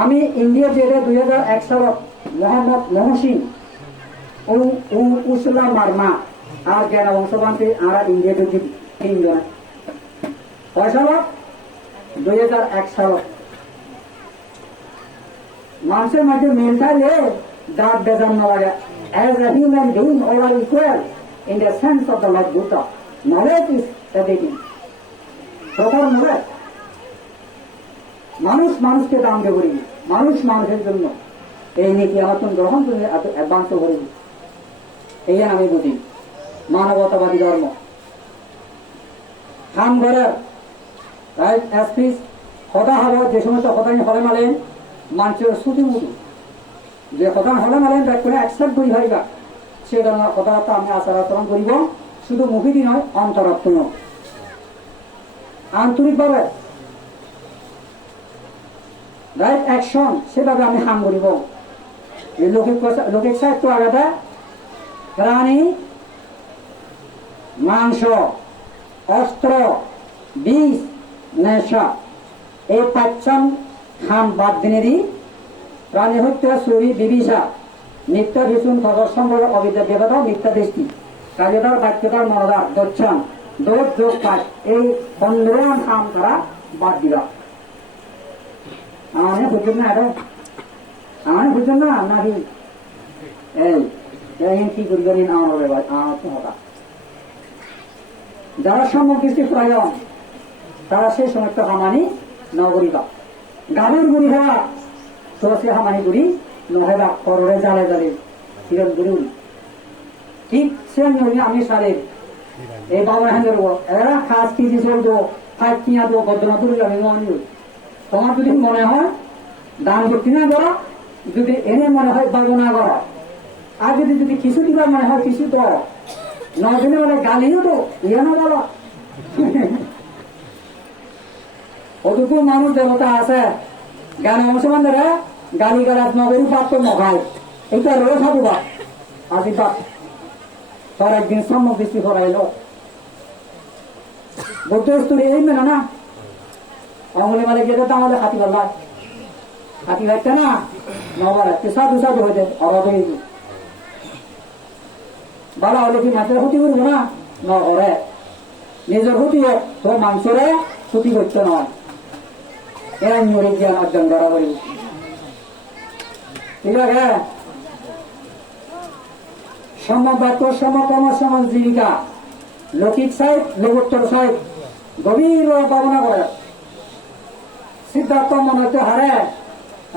আমি ইন্ডিয়া যেটা 2001 সালত মোহাম্মদ মহসিন উসলা মার্মা আর জ্ঞান বংশবান্তি আমরা ইন্ডিয়া ঢুকি 3 জন 6 সালত 2001 সালত মানুষের মধ্যে মেন্টালে দাঁত বেজান না লাগে as a human being all are equal in the sense of the Lord Buddha. Knowledge is everything. Proper knowledge. মানুষ মানুষকে দাম দিয়ে করিনি, মানুষ মানুষের জন্য এই নীতি আমার গ্রহণ করে এত অ্যাডভান্স করিনি। এই আমি বুঝি মানবতাবাদী ধর্ম। কাম করে রাইট স্পিচ হতা হলো যে সমস্ত হতাই হলে মালেন মানুষের শ্রুতি মুটু যে হতান হলে মালেন তাই করে অ্যাকসেপ্ট করি ভাইবা সে ধরনের কথাবার্তা আমি আচার আচরণ করিব, শুধু মুখী নয় অন্তরাত্ম আন্তরিকভাবে রাইট অ্যাকশন সেভাবে আমি হাম করিব। এই লৌকিক সাহিত্য আলাদা, প্রাণী, মাংস, অস্ত্র, বিষ, নেশা এই 5জন হাম বাদ দিনে দি প্রাণী হত্যা, চুরি, বিবিসা, মিথ্যা ভীষণ সম্পর্ক, অবিদ্যা দেবতা, মিথ্যা দৃষ্টি, কার্যতার বাক্যতার মনোদার দচ্ছান দোষ যোগ 5 এই 15 হাম তারা বাদ দিবা। আমার বুঝছেন না? এটা আমার বুঝছেন না নাকি এই কি করবেন আমার যারা সম্মুখী প্রয়োজন তারা সেই সমস্ত হামানি নগরিকা গাড়ির গুড়ি হওয়া সে হামানি গুড়ি নহেবা কররে জালে জালে হিরণ গুড়ি ঠিক সে আমি সারের এই বাবা হ্যাঁ এরা খাস কি দিয়ে চলবো ফাইভ কিনা দেবো বদনা তুলে যাবে তোমার যদি মনে হয় দান করতে না করো, যদি এনে মনে হয় পারবো না করো, আর যদি কিছু দিবার মনে হয় কিছু তো নজনে বলে গালিও তো ইয়ে না বলো অতটুকু মানুষ দেবতা আছে জ্ঞান মুসলমানরা গালি গালাত নগরী পাত্র নখায় এটা রোজ হবো বা আশীর্বাদ তোর একদিন সম্মুখ দৃষ্টি করাইল বৌদ্ধ স্তরে এই মেনা না অঙ্গলে মানে গেলে তো আমাদের হাতি পাল্লা হাতি লাগছে না নবারে সাধু সাধু হইতে অবাধ হয়ে বালা হলে কি মাছের ক্ষতি করবো না নরে নিজের ক্ষতি হোক তো মাংসরে ক্ষতি করতে নয় এর মরে জ্ঞান অর্জন করা বলি ঠিক আছে। সমবাক্য সমকর্ম সমাজ জীবিকা লৌকিক সাইড লোকোত্তর সাইড গভীর ভাবনা করে সিদ্ধার্থ মনে হচ্ছে হারে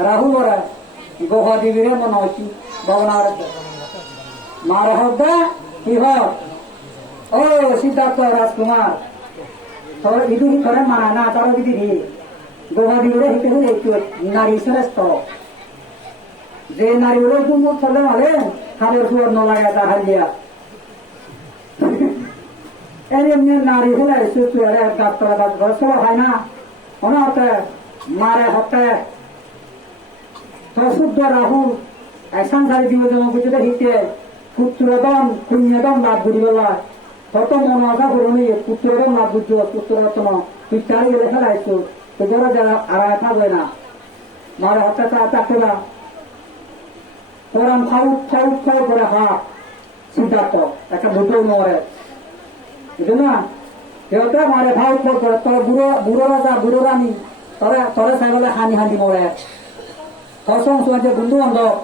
রাহুল ওরা গোহা দেবীরে মনে হচ্ছি ভাবনার মার হদ্দা কি হক ও সিদ্ধার্থ রাজকুমার তোর ইদুরি করে মানা না তারা দিদি গোহা দেবীরে হিতে হলে একটু নারী শ্রেষ্ঠ যে নারী ওরা মুখ চলে মালে খালের সুবর্ণ লাগে তার হালিয়া এমনি নারী হলে ডাক্তার ঘর সব হয় না মনে হতে মারে হতে শুদ্ধ রাহুল সাংসারিক জীবন বুঝতে হিতে পুত্রদম পুণ্যদম লাভ বুঝি বলা তত মন আশা করুন পুত্রদম লাভ বুঝছো পুত্ররত্ন তুই চারি গেলে খেলাইছো তো যারা যারা আর থাকবে না মারে হতে চাকরি না কোরআন ফাউট ফাউট ফাউ করে হা সিদ্ধার্থ একটা বুঝো মরে বুঝো না দেবতা মারে ফাউট ফাউ করে তোর বুড়ো রাজা বুড়ো রানী তরে চাই বলে হানি হানি মরে তোর সঙ্গে বন্ধু বান্ধব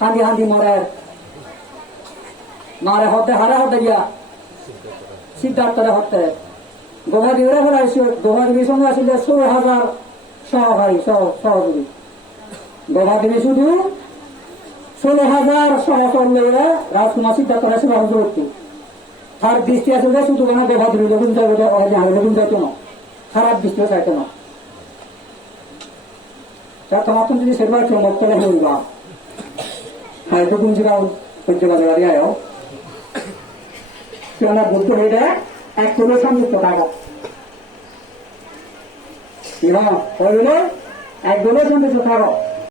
হানি হানি মরে মারে হতে হারা হতে গিয়া সিদ্ধার্থরে হতে গোহাদিরে বলাইছে গোহাদির সঙ্গে আসলে 16,000 সহকারী সহযোগী গোহাদিরে শুধু 16,000 সহকর লইলে রাজকুমার সিদ্ধার্থরা সহযোগ করতো তার দৃষ্টি আছে যে শুধু কোনো গোহাদির লগুন লগুন যাইতো না খারাপ দৃষ্টিও চাইতো না তোমার তুমি যদি সেবার চমক করে হইবা হয়তো তুমি যেটা সহ্য করে বাড়ি আয়ো সেটা বুদ্ধ হয়ে যায় এক চলে সংযুক্ত থাকো এবং হইলে এক দলের সংযুক্ত থাকো